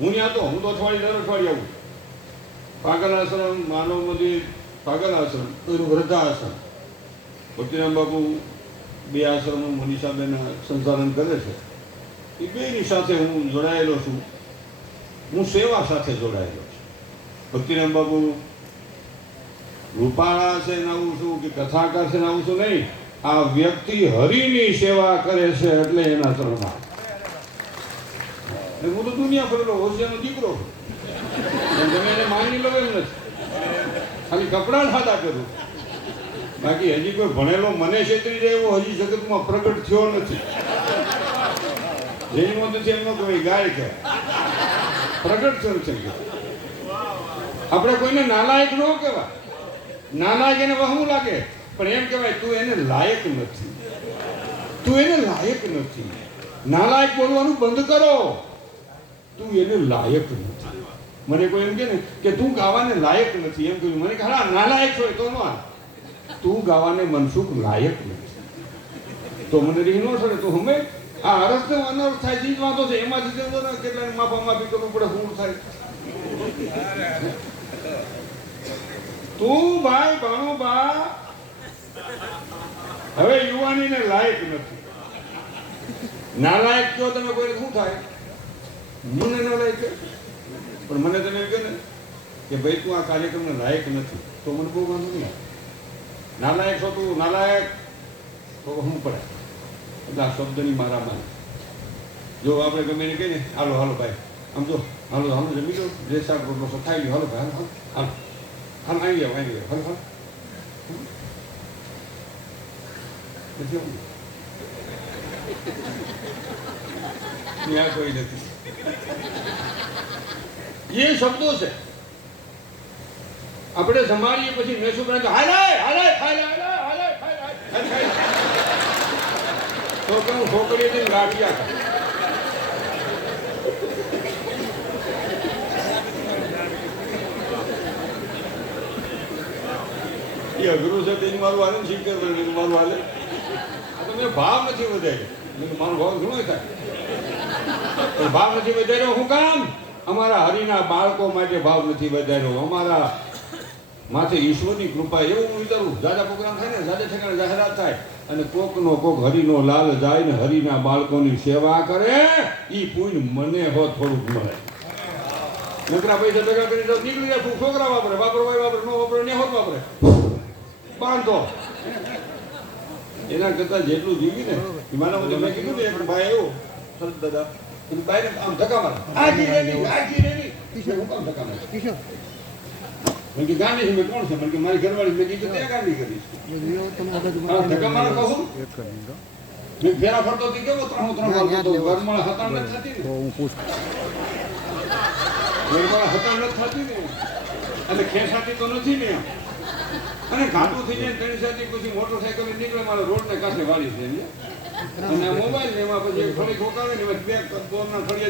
હું ત્યાં તો, હું તો અઠવાડિયે દર અઠવાડિયે આવું. પાગલ આશ્રમ માનવ મંદિર પાગલ આશ્રમ તો વૃદ્ધા આશ્રમ ભક્તિરામ બાપુ બે આશ્રમો મનીષાબેન સંચાલન કરે છે. એ બેની સાથે હું જોડાયેલો છું. હું સેવા સાથે જોડાયેલો છું. ભક્તિરામ બાપુ રૂપાળા છે નાવું છું કે કથાકાર છે ને આવું છું નહીં. આ વ્યક્તિ હરિની સેવા કરે છે એટલે એના ચરણમાં એટલે હું તો દુનિયા ફરેલો હોશિયાનો દીકરો. તમે એને માની લો એમ નથી. ખાલી કપડાં ખાતા કરું બાકી હજી કોઈ ભણેલો મને છેતરી જાય એવો હજી જગતમાં પ્રગટ થયો નથી. જેની મત છે એમનો કોઈ ગાય કે પ્રગટ થયો છે આપણે કોઈને નાલાયક ન કહેવા નાલાયક એને વહમું લાગે, પણ એમ કહેવાય, તું એને લાયક નથી. તું એને લાયક નથી. નાલાયક બોલવાનું બંધ કરો. તું એને લાયક નથી. મને કોઈ એમ કે ને કે તું ગાવાને લાયક નથી. એમ કહ્યું. મને હા લાયક છો તો નો તું ગાવાને મનસુખ લાયક નથી. તો મને રીહ છે તો હમે આ અરસ ને અનર્થ થાય ચીજ વાંધો છે. એમાંથી જો ને કેટલાને માફા માફી કરવું પડે શું થાય. તું ભાઈ ભાણુબા હવે યુવાનીને લાયક નથી. નાલાયક કયો તમે કોઈ શું થાય? મને ન લાયક પણ મને તમે કહે ને કે ભાઈ, તું આ કાર્યક્રમને લાયક નથી. તો મને બહુ વાંધો નહીં નાલાયક છો તું, નાલાયક. તો હું પડે. એટલે આ શબ્દની મારા માન જો આપણે ગમે એને કહીએ ને, હાલો હાલો ભાઈ. આમ જો, હાલો હાલો, જમી લો. જે શાક રોટલો છે, ખાઈ લ્યો હાલો ભાઈ, હાલો હાલો. હાલો. આવી જાઓ આવી જાઓ. હાલો હાલો. કોઈ નથી. એ શબ્દો છે. આપણે સંભાળીએ પછી મેં શું કરે હાલે હાલે હાલે હાલે હાલે તો કે હું છોકરીઓથી ગાંઠિયા ખાય. એ અઘરું છે, તેની મારું હાલે શીખ મારું હાલે. આ તો મેં ભાવ નથી વધાર્યો. મારો ભાવ ઘણો થાય. પણ ભાવ નથી વધાર્યો, હું કામ? અમારા હરિના બાળકો માટે ભાવ નથી વધાર્યો, અમારા માથે ઈશ્વરની કૃપા, એવું હું વિચારું. દાદા પ્રોગ્રામ થાય ને દાદા ઠેકાણે જાહેરાત થાય અને કોકનો કોક હરિનો લાલ જાય ને હરિના બાળકોની સેવા કરે એ પુણ્ય મને હો થોડુંક મળે. નકરા પૈસા ભેગા કરી દો નીકળી જાય છોકરા વાપરે, વાપરો ભાઈ વાપરે, નો વાપરે ને હોત વાપરે. બાંધો. એના કરતા જેટલું જીવી ને મારા મેં કીધું ને એક ભાઈ એવું સરસ દાદા એની બાઈને આમ ધક્કા મારે આજી રેની આજી રેની કિશોર હું કામ ધક્કા મારે કિશોર મેં કીધું ગાંધી છે મેં કોણ છે? મેં કીધું મારી ઘરવાળી મેં કીધું ત્યાં ગાંધી કરીશ ધક્કા મારે કહું? મેં ફેરા ફરતો હતી કેવો ત્રણ ત્રણ ના, મારતો હતો ના, થતી ને. હું પૂછ. ઘરમાં હતા નથી થતી ને. અને ખેંચાતી તો નથી ને. અને ઘાટું થઈ જાય તેની સાથે પછી મોટરસાયકલ નીકળે મારે રોડ ને કાંઠે વાળી છે? અને મોબાઈલ ને એમાં પછી ફળી ખોકાવે ને એમાં બે દોરના ફળિયા